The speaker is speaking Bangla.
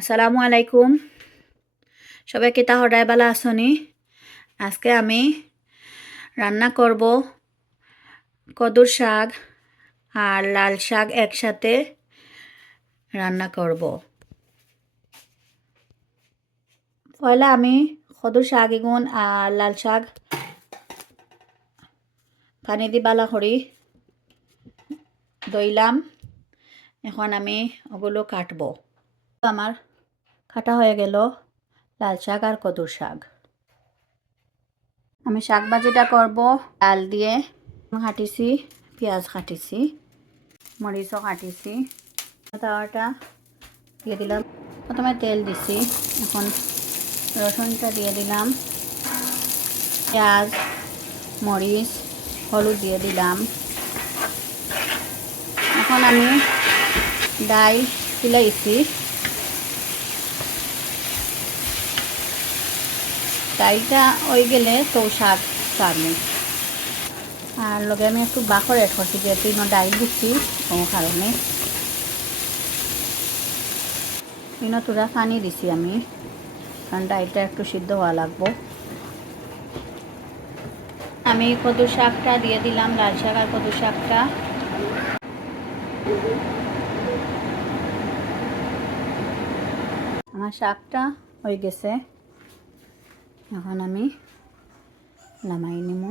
আসসালামু আলাইকুম। সবাই কিতা হরাই বালা আসনি। আজকে আমি রান্না করব কদুর শাক আর লাল শাক একসাথে রান্না করব। পয়লা আমি কদুর শাক এগুন আর লাল শাক পানি দি বালা করি দইলাম। এখন আমি ওগুলো কাটবো। আমার কাটা হয়ে গেল লাল শাক আর কদুর শাক। আমি শাক ভাজিটা করব ডাল দিয়ে। কাটিছি, পেঁয়াজ কাটিছি, মরিচও কাটিছি। তাওয়াটা দিয়ে দিলাম। প্রথমে তেল দিছি, এখন রসুনটা দিয়ে দিলাম, পেঁয়াজ মরিচ হলুদ দিয়ে দিলাম। এখন আমি ডাল তুলাইছি, ডালটা হয়ে গেলে তো শাক সারমু। আর লগে আমি একটু বাখর এড করছি, যেহেতু ডাল দিচ্ছি কোনো কারণে তুরা পানি দিছি আমি, কারণ ডালটা একটু সিদ্ধ হওয়া লাগবো। আমি কদুর শাকটা দিয়ে দিলাম, লাল শাক আর কদুর শাকটা। আমার শাকটা হয়ে গেছে, এখন আমি নামাই নিমু।